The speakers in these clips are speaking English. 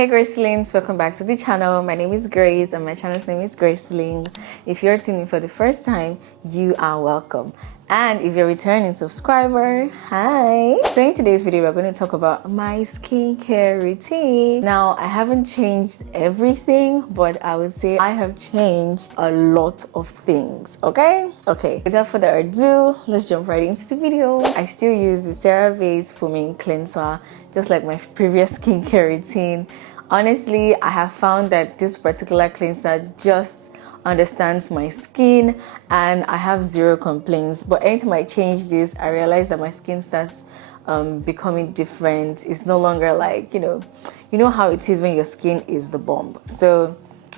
Hey Gracelings, welcome back to the channel. My name is Grace and my channel's name is Graceling. If you're tuning in for the first time, you are welcome. And if you're a returning subscriber, hi. So in today's video, we're going to talk about my skincare routine. Now, I haven't changed everything, but I would say I have changed a lot of things, okay? Okay, without further ado, let's jump right into the video. I still use the CeraVe's foaming cleanser, just like my previous skincare routine. Honestly, I have found that this particular cleanser just understands my skin and I have zero complaints. But anytime I change this, I realize that my skin starts becoming different. It's no longer like, you know how it is when your skin is the bomb. So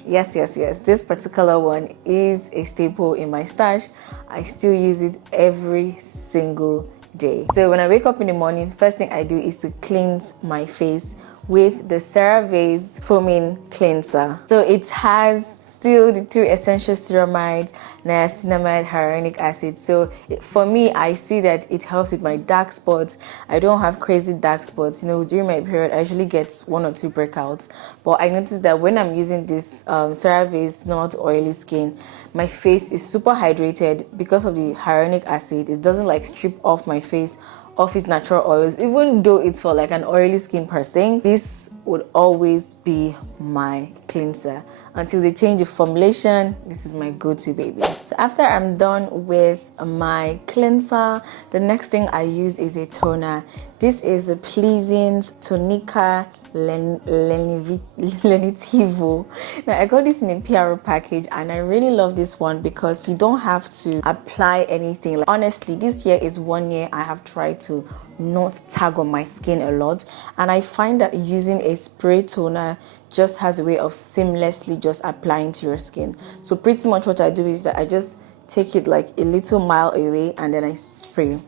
yes, this particular one is a staple in my stash. I still use it every single day. So when I wake up in the morning, first thing I do is to cleanse my face with the CeraVe's foaming cleanser. So it has still the 3 essential ceramides, niacinamide, hyaluronic acid. So for me, I see that it helps with my dark spots. I don't have crazy dark spots. During my period, I usually get 1 or 2 breakouts. But I noticed that when I'm using this CeraVe's not oily skin, my face is super hydrated because of the hyaluronic acid. It doesn't like strip off my face of its natural oils, even though it's for like an oily skin person. This would always be my cleanser until they change the formulation. This is my go-to, baby. So after I'm done with my cleanser, the next thing I use is a toner. This is a Pleasing Tonica Lenitivo. Now I got this in a PRO package and I really love this one because you don't have to apply anything. Like, honestly, this year is 1 year I have tried to not tag on my skin a lot, and I find that using a spray toner just has a way of seamlessly just applying to your skin. So pretty much what I do is that I just take it like a little mile away and then I spray.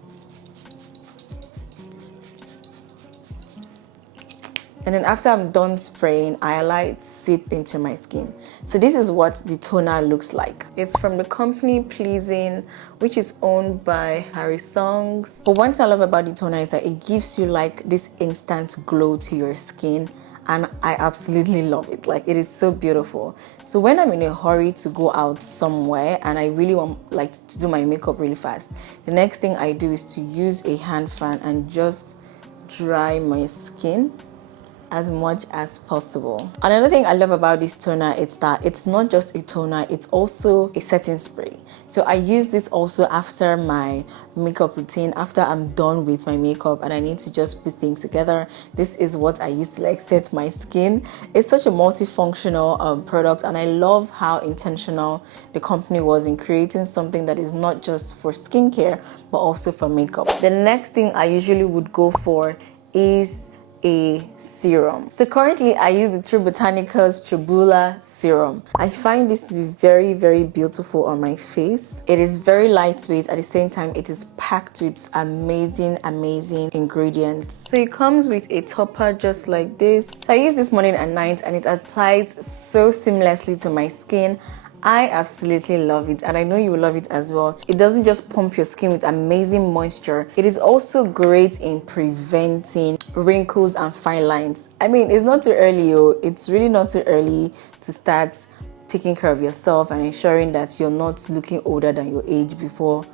And then after I'm done spraying, I allow it seep into my skin. So this is what the toner looks like. It's from the company Pleasing, which is owned by Harry Songs. But one thing I love about the toner is that it gives you like this instant glow to your skin. And I absolutely love it. Like, it is so beautiful. So when I'm in a hurry to go out somewhere and I really want like to do my makeup really fast, the next thing I do is to use a hand fan and just dry my skin as much as possible. Another thing I love about this toner is that it's not just a toner, it's also a setting spray. So I use this also after my makeup routine, after I'm done with my makeup and I need to just put things together. This is what I use to like set my skin. It's such a multifunctional product, and I love how intentional the company was in creating something that is not just for skincare but also for makeup. The next thing I usually would go for is a serum. So currently I use the True Botanicals Tribula serum. I find this to be very, very beautiful on my face. It is very lightweight. At the same time, it is packed with amazing ingredients. So it comes with a topper just like this. So I use this morning and night and it applies so seamlessly to my skin. I absolutely love it, and I know you will love it as well. It doesn't just pump your skin with amazing moisture. It is also great in preventing wrinkles and fine lines. I mean, it's not too early, it's really not too early to start taking care of yourself and ensuring that you're not looking older than your age before,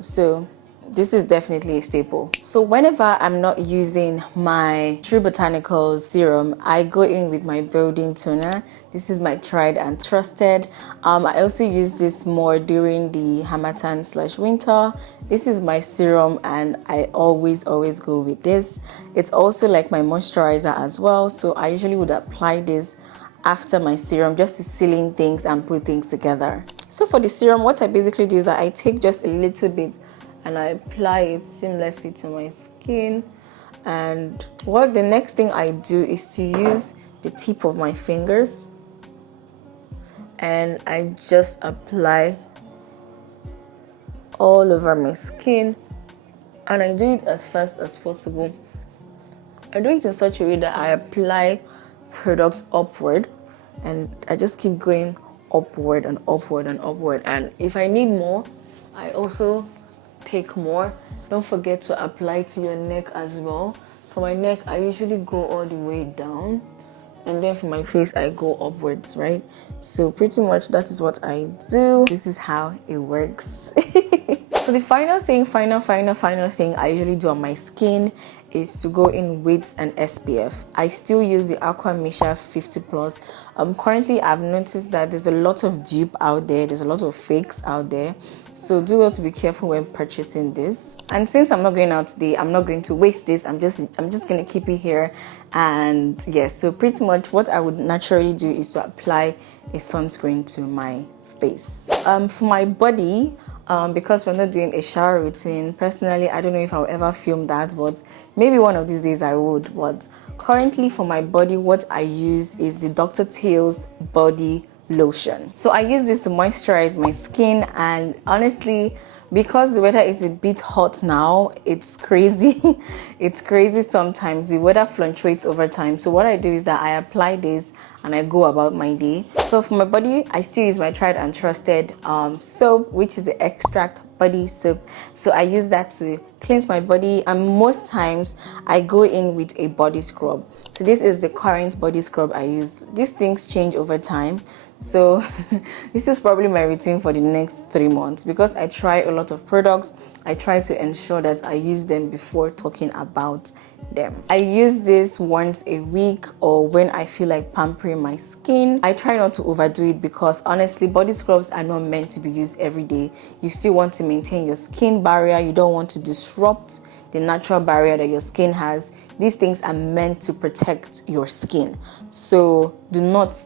so this is definitely a staple. So whenever I'm not using my True Botanicals serum, I go in with my building toner. This is my tried and trusted. I also use this more during the Harmattan/winter. This is my serum and I always go with this. It's also like my moisturizer as well. So I usually would apply this after my serum just to seal in things and put things together. So for the serum, what I basically do is that I take just a little bit and I apply it seamlessly to my skin. And the next thing I do is to use the tip of my fingers and I just apply all over my skin, and I do it as fast as possible. I do it in such a way that I apply products upward and I just keep going upward and upward and upward, and if I need more, I also take more. Don't forget to apply to your neck as well. For my neck, I usually go all the way down and then for my face I go upwards, right? So pretty much that is what I do. This is how it works. So the final thing I usually do on my skin is to go in with an SPF. I still use the Aqua Misha 50 plus. Currently I've noticed that there's a lot of dupe out there, there's a lot of fakes out there, so do well to be careful when purchasing this. And since I'm not going out today, I'm not going to waste this. I'm just gonna keep it here. And yes, so pretty much what I would naturally do is to apply a sunscreen to my face. For my body, because we're not doing a shower routine, personally I don't know if I'll ever film that, but maybe one of these days I would. But currently for my body, what I use is the Dr. Teal's body lotion. So I use this to moisturize my skin, and honestly, because the weather is a bit hot now, it's crazy. It's crazy sometimes. The weather fluctuates over time. So what I do is that I apply this and I go about my day. So for my body, I still use my tried and trusted soap, which is the extract body soap. So I use that to cleanse my body, and most times I go in with a body scrub. So this is the current body scrub I use. These things change over time, so this is probably my routine for the next 3 months, because I try a lot of products. I try to ensure that I use them before talking about them. I use this once a week or when I feel like pampering my skin. I try not to overdo it, because honestly, body scrubs are not meant to be used every day. You still want to maintain your skin barrier. You don't want to disrupt the natural barrier that your skin has. These things are meant to protect your skin, so do not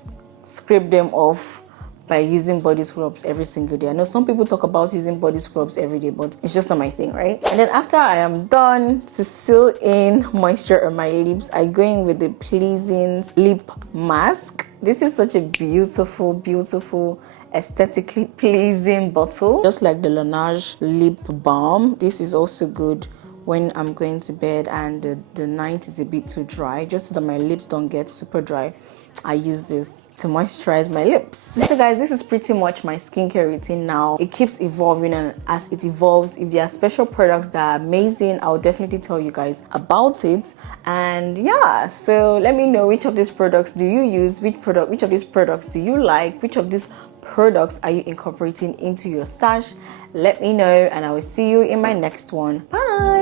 scrape them off by using body scrubs every single day. I know some people talk about using body scrubs every day, but it's just not my thing, right? And then after I am done, to seal in moisture on my lips, I go in with the Pleasing lip mask. This is such a beautiful, aesthetically pleasing bottle, just like the Laneige lip balm. This is also good when I'm going to bed and the night is a bit too dry, just so that my lips don't get super dry. I use this to moisturize my lips. So guys, this is pretty much my skincare routine now. It keeps evolving, and as it evolves, if there are special products that are amazing, I'll definitely tell you guys about it. And yeah, so let me know, which of these products do you use? Which of these products do you like? Which of these products are you incorporating into your stash? Let me know, and I will see you in my next one. Bye.